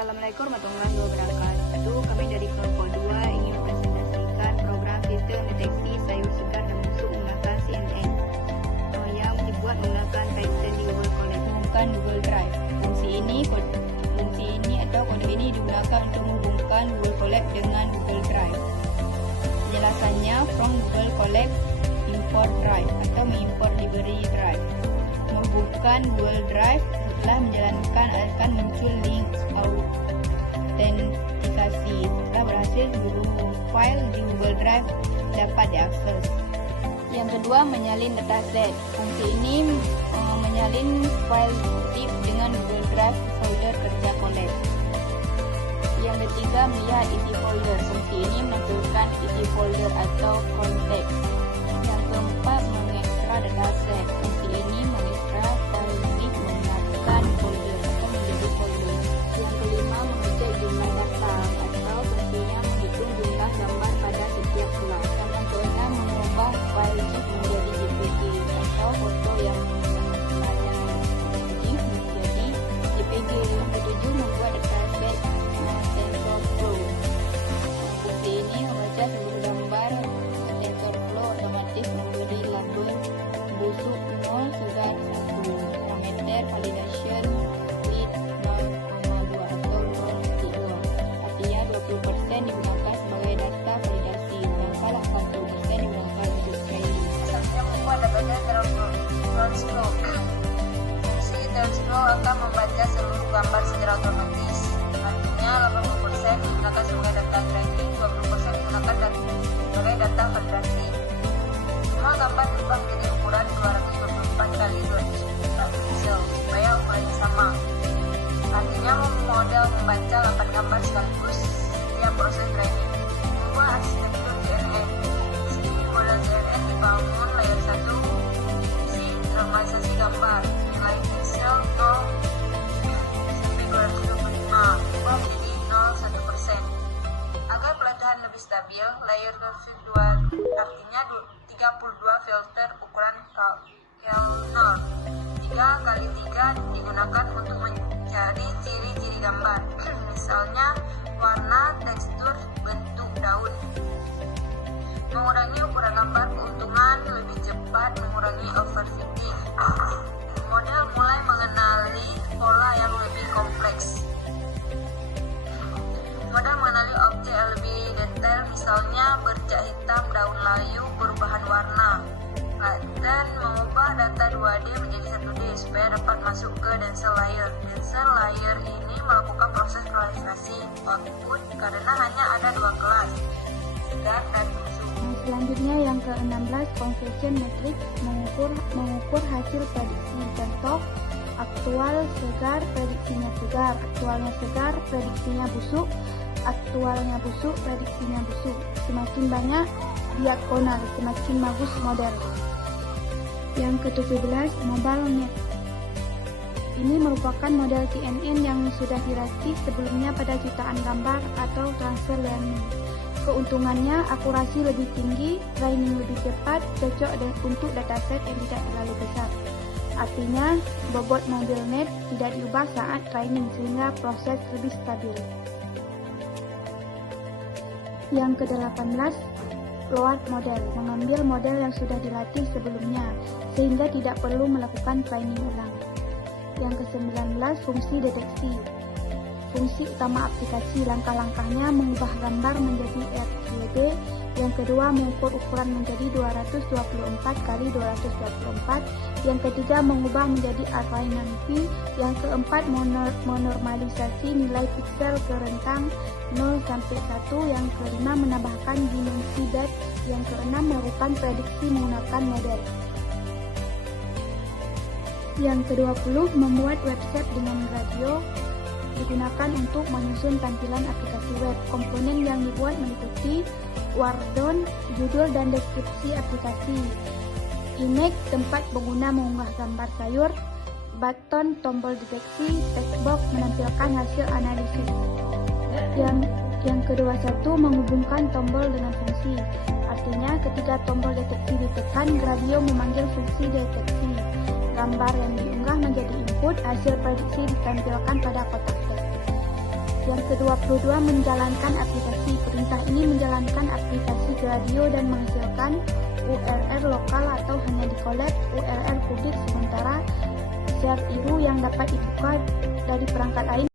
Assalamualaikum warahmatullahi wabarakatuh. Kami dari kelompok 2 ingin mempresentasikan program sistem deteksi sayur segar dan busuk menggunakan CNN yang dibuat menggunakan Python di Google Colab menggunakan Google Drive. Fungsi ini atau kode ini digunakan untuk menghubungkan Google Colab dengan Google Drive. Penjelasannya, from Google Colab import drive atau mengimport library drive. Menghubungkan Google Drive setelah menjalankan akan muncul link autentikasi. Setelah berhasil, seluruh file di Google Drive dapat diakses. Yang kedua, menyalin dataset. Fungsi ini menyalin file zip dengan Google Drive ke folder kerja Colab. Yang ketiga, melihat isi folder. Fungsi ini memasukkan isi folder atau konteks. Yang keempat, mengekstrak dataset. Fungsi ini mengekstrak file zip menggunakan folder atau menjadi folder. Yang kelima, mengecek jumlah data atau fungsinya menghitung jumlah gambar pada setiap kelas. Yang keenam, mengubah file zip menjadi JPG atau foto yang ada GIF menjadi JPG. Yang ketujuh, membuat dataset TensorFlow. Fungsi ini membaca seluruh gambar TensorFlow otomatis memberi label busuk 0, segar 1, parameter validation lead 0,2 atau 0,2. Artinya 20% digunakan sebagai data validasi, sedangkan 80% digunakan untuk training. Selanjutnya membuat datanya TensorFlow. Fungsi TensorFlow akan membaca seluruh gambar secara otomatis. Artinya 80% digunakan sebagai data training, 20% digunakan sebagai data validasi. Semua gambar berubah menjadi ukuran 224 kali 224 pixel supaya ukurannya sama. Artinya model membaca 8 gambar sekaligus setiap proses training. Membuat arsitektur CNN. Di sini model CNN dibangun layer 1, isi normalisasi gambar, nilai pixel 0 sampai 225, ubah menjadi 0,1%. Agar peletahan lebih stabil, layer kedua artinya 32 filter ukuran Kelnor 3x3 digunakan untuk mencari ciri-ciri gambar, misalnya warna, tekstur, bentuk daun. Mengurangi ukuran gambar, keuntungan lebih cepat, mengurangi overfitting. Model mulai mengenali pola yang lebih kompleks. Model mengenali objek yang lebih detail, misalnya bercak hitam daun layu berbahan warna, dan mengubah data 2D menjadi 1D supaya dapat masuk ke Denser Layer. Denser Layer ini melakukan proses klasifikasi output karena hanya ada 2 kelas, segar dan busuk. Selanjutnya yang ke-16, Conversion Matrix, mengukur hasil prediksi. Contoh, aktual segar, prediksinya segar, aktualnya segar, prediksinya busuk, aktualnya busuk, prediksinya busuk. Semakin banyak diagonal, semakin bagus model. Yang ke-17, MobileNet. Ini merupakan model CNN yang sudah dirakit sebelumnya pada jutaan gambar atau transfer learning. Keuntungannya, akurasi lebih tinggi, training lebih cepat, cocok untuk dataset yang tidak terlalu besar. Artinya, bobot MobileNet tidak diubah saat training sehingga proses lebih stabil. Yang ke-18, load model, mengambil model yang sudah dilatih sebelumnya sehingga tidak perlu melakukan training ulang. Yang ke-19, fungsi deteksi. Fungsi utama aplikasi, langkah-langkahnya mengubah gambar menjadi RGB. Yang kedua, mengukur ukuran menjadi 224 kali 224. Yang ketiga, mengubah menjadi RGB. Yang keempat, menormalisasi nilai pixel ke rentang 0 sampai 1. Yang kelima, menambahkan dimensi depth. Yang keenam, melakukan prediksi menggunakan model. Yang ke-20, membuat website dengan radio digunakan untuk menyusun tampilan aplikasi web. Komponen yang dibuat meliputi Wardon, judul dan deskripsi aplikasi, image tempat pengguna mengunggah gambar sayur, button tombol deteksi, textbox menampilkan hasil analisis. Yang ke-21, menghubungkan tombol dengan fungsi. Artinya ketika tombol deteksi ditekan, radio memanggil fungsi deteksi. Gambar yang diunggah menjadi input, hasil prediksi ditampilkan pada kotak teks. Yang ke-22 menjalankan aplikasi. Perintah ini menjalankan aplikasi Gladio dan menghasilkan URL lokal atau hanya di-collect URL publik, sementara share IRU yang dapat dibuka dari perangkat lain